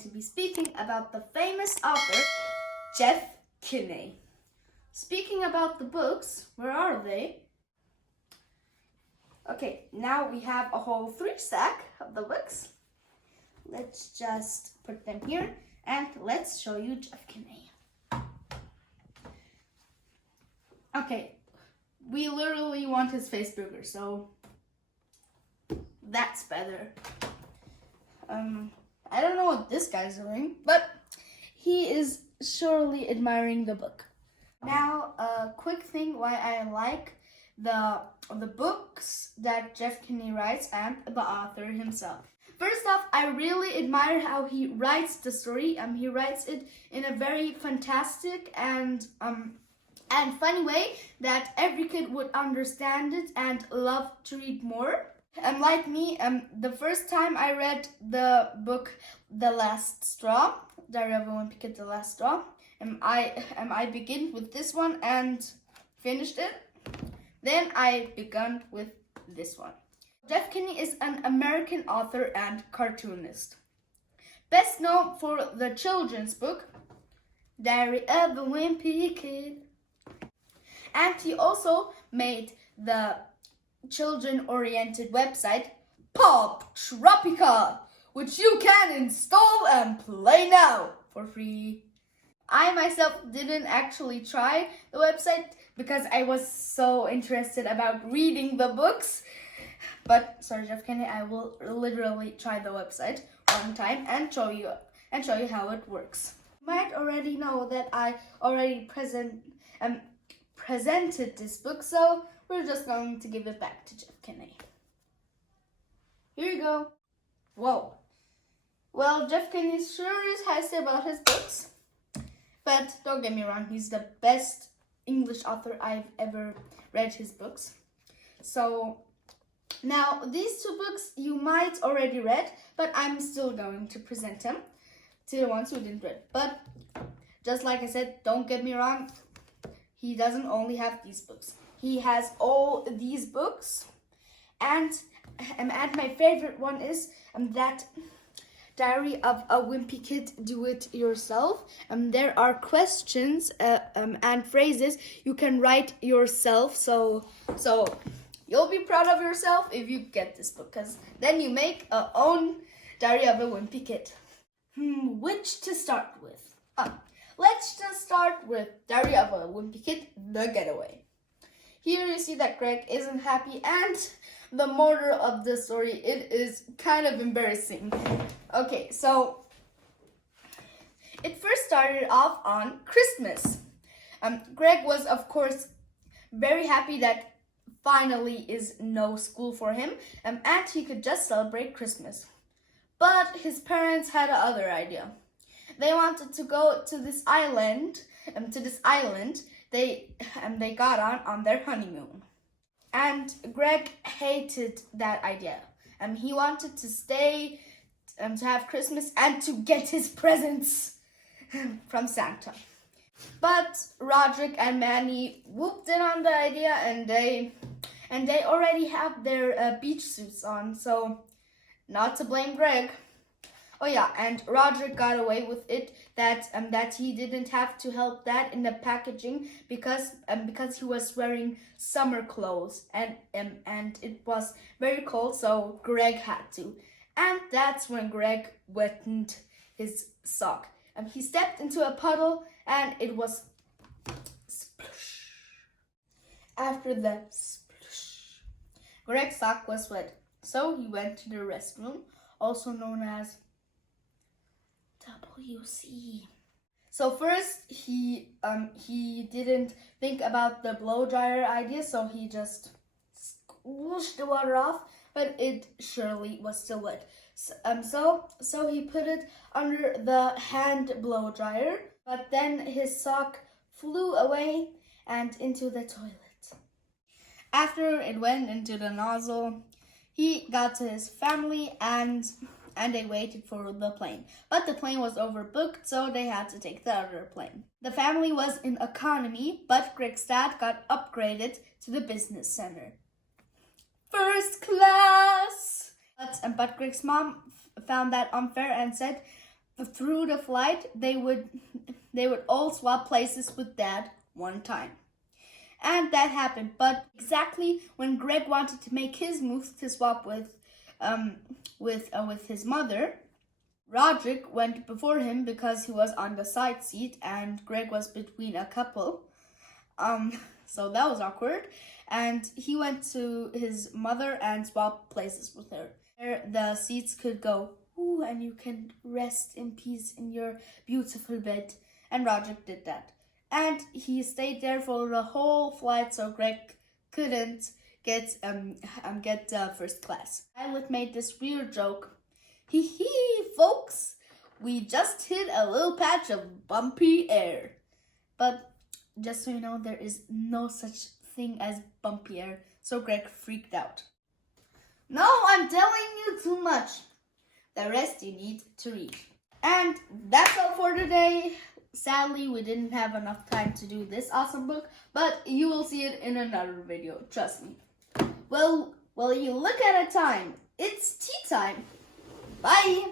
to be speaking about the famous author, Jeff Kinney. Speaking about the books, where are they? Okay, now we have a whole 3 stack of the books. Let's just put them here and let's show you Jeff Kinney. Okay, we literally want his face bigger, so that's better. I don't know what this guy's doing, but he is surely admiring the book. Now, a quick thing why I like the books that Jeff Kinney writes and the author himself. First off, I really admire how he writes the story. He writes it in a very fantastic and funny way that every kid would understand it and love to read more. Like me, the first time I read the book The Last Straw, Diary of a Wimpy Kid, The Last Straw, I began with this one and finished it. Then I began with this one. Jeff Kinney is an American author and cartoonist. Best known for the children's book, Diary of a Wimpy Kid. And he also made the children-oriented website, Pop Tropica, which you can install and play now for free. I myself didn't actually try the website because I was so interested about reading the books. But sorry, Jeff Kinney, I will literally try the website one time and show you how it works. You might already know that I already presented this book, so we're just going to give it back to Jeff Kinney. Here you go. Whoa. Well, Jeff Kinney sure is high about his books. But don't get me wrong, he's the best English author I've ever read his books. So now these 2 books you might already read, but I'm still going to present them to the ones who didn't read. But just like I said, don't get me wrong, he doesn't only have these books. He has all these books, and my favorite one is that Diary of a Wimpy Kid, Do It Yourself. There are questions and phrases you can write yourself, so you'll be proud of yourself if you get this book, because then you make your own Diary of a Wimpy Kid. Which to start with? Let's just start with Diary of a Wimpy Kid, The Getaway. Here you see that Greg isn't happy, and the moral of the story, it is kind of embarrassing. Okay, so it first started off on Christmas. Greg was, of course, very happy that finally is no school for him, and he could just celebrate Christmas. But his parents had another idea. They wanted to go to this island. They got on their honeymoon. And Greg hated that idea. He wanted to stay to have Christmas and to get his presents from Santa. But Roderick and Manny whooped in on the idea, and they already have their beach suits on, so not to blame Greg. Oh yeah, and Roderick got away with it that he didn't have to help Dad in the packaging because he was wearing summer clothes and it was very cold, so Greg had to. And that's when Greg wetted his sock. He stepped into a puddle and it was splush. After the splush, Greg's sock was wet, so he went to the restroom, also known as WC. So first he didn't think about the blow dryer idea, so he just squished the water off, but it surely was still wet. So he put it under the hand blow dryer, but then his sock flew away and into the toilet. After it went into the nozzle, he got to his family and they waited for the plane. But the plane was overbooked, so they had to take the other plane. The family was in economy, but Greg's dad got upgraded to the business center. First class! But Greg's mom found that unfair and said through the flight, they would all swap places with Dad one time. And that happened, but exactly when Greg wanted to make his move to swap with his mother, Roderick went before him because he was on the side seat and Greg was between a couple. So that was awkward. And he went to his mother and swapped places with her. There the seats could go, ooh, and you can rest in peace in your beautiful bed. And Roderick did that. And he stayed there for the whole flight, so Greg couldn't get first class. Pilot made this weird joke. Hee hee, folks, we just hit a little patch of bumpy air. But just so you know, there is no such thing as bumpy air, so Greg freaked out. No, I'm telling you too much. The rest you need to read. And that's all for today. Sadly, we didn't have enough time to do this awesome book, but you will see it in another video, trust me. Well, you look at a time. It's tea time. Bye!